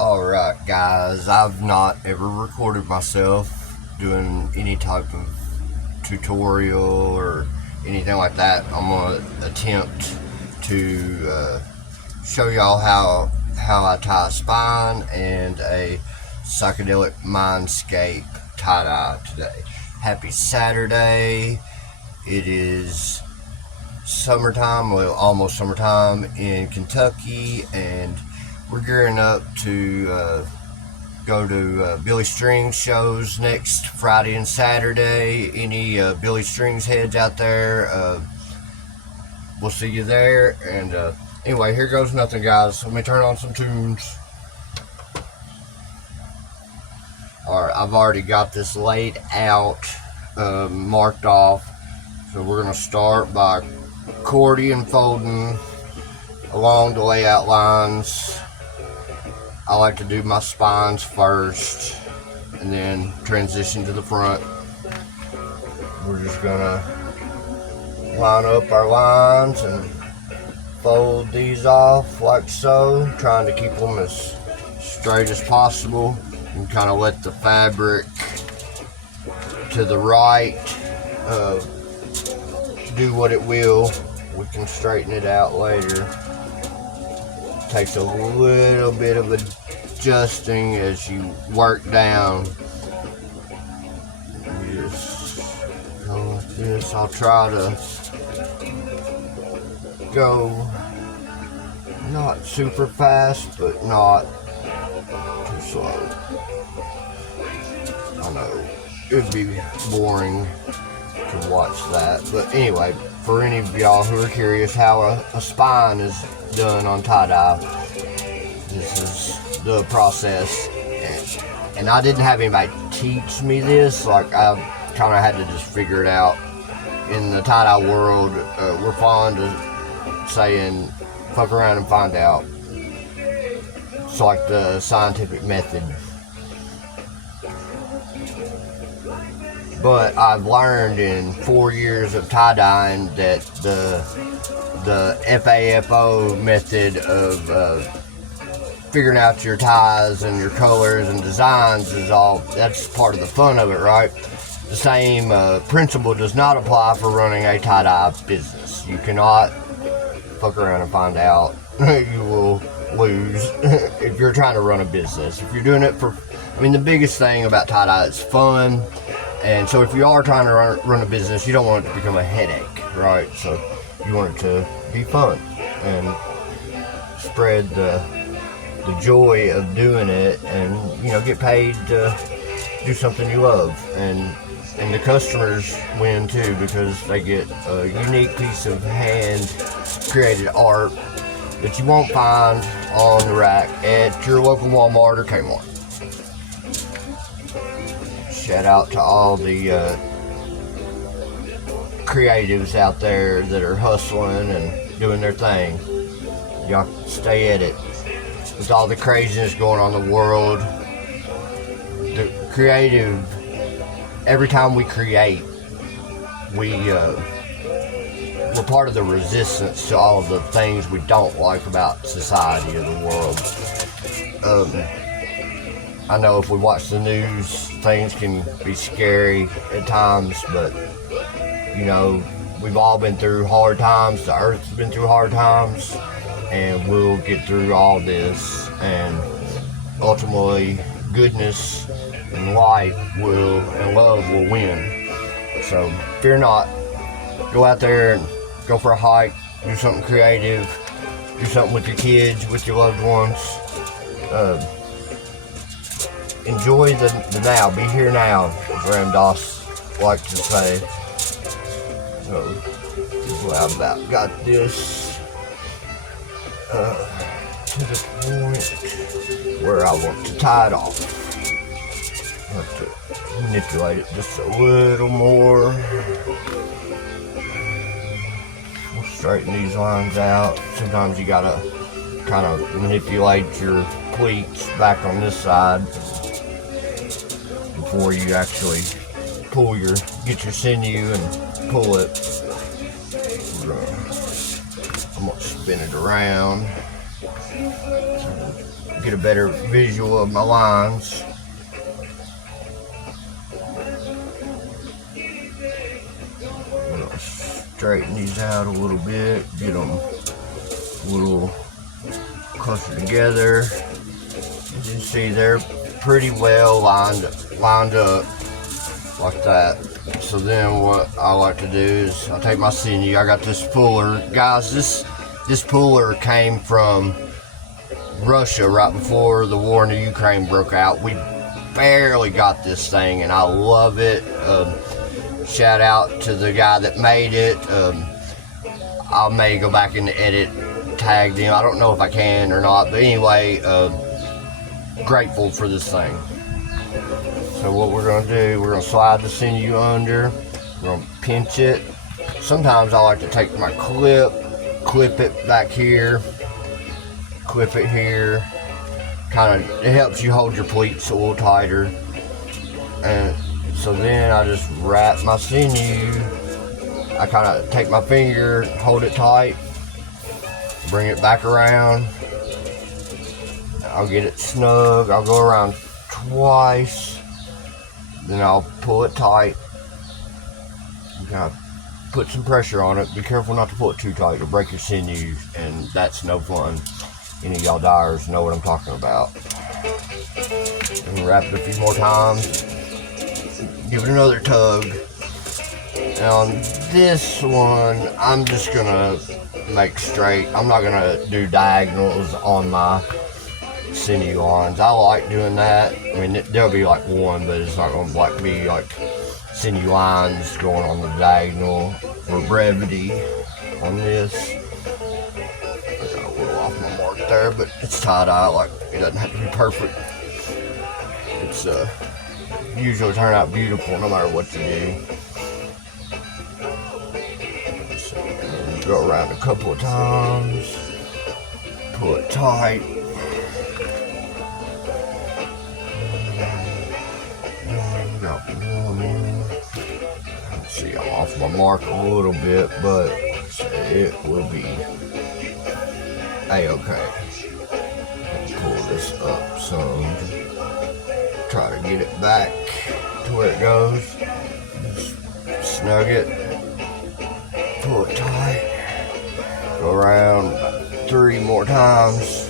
Alright guys, I've not ever recorded myself doing any type of tutorial or anything like that. I'm going to attempt to show y'all how I tie a spine and a psychedelic mindscape tie-dye today. Happy Saturday. It is summertime, well almost summertime in Kentucky, and we're gearing up to go to Billy Strings shows next Friday and Saturday. Any Billy Strings heads out there, we'll see you there. And anyway, here goes nothing, guys. Let me turn on some tunes. Alright, I've already got this laid out, marked off. So we're going to start by accordion folding along the layout lines. I like to do my spines first and then transition to the front. We're just gonna line up our lines and fold these off like so, trying to keep them as straight as possible, and kind of let the fabric to the right do what it will. We can straighten it out later. Takes a little bit of adjusting as you work down. Just go like this. I'll try to go not super fast, but not too slow. I know it'd be boring to watch that, but anyway, for any of y'all who are curious how a spine is done on tie-dye, this is the process. And I didn't have anybody teach me this. Like, I kind of had to just figure it out. In the tie-dye world, we're fond of saying fuck around and find out. It's like the scientific method. But I've learned in 4 years of tie-dyeing that the FAFO method of figuring out your ties and your colors and designs is that's part of the fun of it, right? The same principle does not apply for running a tie-dye business. You cannot fuck around and find out. You will lose if you're trying to run a business. If you're doing it for, the biggest thing about tie-dye is fun. And so if you are trying to run a business, you don't want it to become a headache, right? So you want it to be fun and spread the joy of doing it, and get paid to do something you love. And the customers win too, because they get a unique piece of hand created art that you won't find on the rack at your local Walmart or Kmart. Shout out to all the creatives out there that are hustling and doing their thing. Y'all stay at it. With all the craziness going on in the world, the creative, every time we create, we're part of the resistance to all of the things we don't like about society or the world. I know if we watch the news, things can be scary at times, but we've all been through hard times. The earth's been through hard times, and we'll get through all this, and ultimately goodness and light and love will win. So fear not. Go out there and go for a hike, do something creative, do something with your kids, with your loved ones. Enjoy the now, be here now, as Ram Doss like to say. So, I've about got this to the point where I want to tie it off. I have to manipulate it just a little more. We'll straighten these lines out. Sometimes you gotta kind of manipulate your pleats back on this side before you actually get your sinew and pull it. I'm gonna spin it around. get a better visual of my lines. I'm gonna straighten these out a little bit, get them a little closer together. As you see, they're pretty well lined up like that. So then what I like to do is I take my sinew. I got this puller. Guys, this puller came from Russia right before the war in the Ukraine broke out. We barely got this thing and I love it. Shout out to the guy that made it. I may go back and edit, tag them. I don't know if I can or not, but anyway, grateful for this thing. So what we're going to do, we're going to slide the sinew under, we're going to pinch it. Sometimes I like to take my clip it back here, clip it here. It helps you hold your pleats a little tighter. And so then I just wrap my sinew. I kind of take my finger, hold it tight, bring it back around. I'll get it snug. I'll go around twice. Then I'll pull it tight. Kind of put some pressure on it. Be careful not to pull it too tight. It'll break your sinews, and that's no fun. Any of y'all dyers know what I'm talking about. And wrap it a few more times. Give it another tug. And on this one, I'm just gonna make straight. I'm not gonna do diagonals on my sinew lines. I like doing that. I mean, there'll be like one, but it's not gonna be like sinew lines going on the diagonal for brevity on this. I got a little off my mark there, but it's tie-dye. Like, it doesn't have to be perfect. It's usually turn out beautiful no matter what you do. So, go around a couple of times, pull it tight. Got one. Let's see, I'm off my mark a little bit, but it will be a-okay. Pull this up some. Try to get it back to where it goes. Just snug it. Pull it tight. Go around 3 more times.